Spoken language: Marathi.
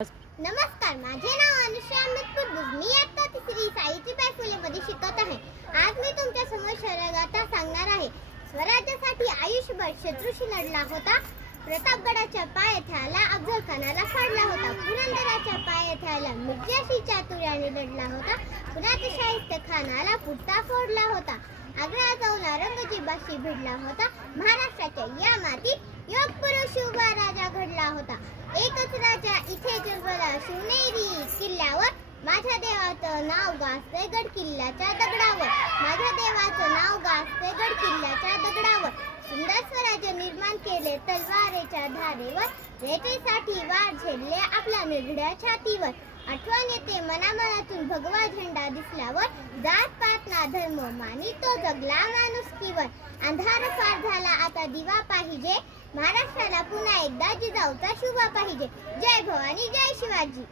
नमस्कार, माझे नाव अनुश्री अमित कुर्बुज. मी आता तिसरी सावित्रीबाई फुले मध्ये शिकत आहे. आज मी तुमच्या समोर शरगाथा सांगणार आहे. स्वराज्यासाठी आयुष्यभर शत्रूशी लढला होता. प्रतापगडाच्या पायथ्याला अफजल खानाला फाडला होता. पुरंदराच्या पायथ्याला मिर्जाशी चातुर्याने लढला होता. पुण्यात शाहिस्त खानाला पुट्टा फोडला होता. आग्रा जाऊन औरंगजेबाशी भिडला होता. महाराष्ट्राच्या या मातीत योग पुरुष उभा राजा घडला होता. एकच राजा इथे जन्मला शिवनेरी किल्ल्यावर. माझ्या देवाचं नाव गाजतंय गड किल्ल्याच्या दगडावर. माझ्या देवाचं नाव गाजतंय गड किल्ल्याच्या दगडावर. सुंदर स्वराज्य निर्माण केले तलवारीच्या धारेवर. रेटेसाठी वार झेलले आपल्या निरड्या छातीवर. आठवण येते मनामनातून भगवा झेंडा दिसल्यावर. जात पात ना धर्म मानी तो जगला माणुसकीवर. अंधार फार झाला आता दिवा पाहिजे. महाराष्ट्राला पुन्हा एकदा जिजाऊचा शुभा पाहिजे. जय भवानी, जय शिवाजी.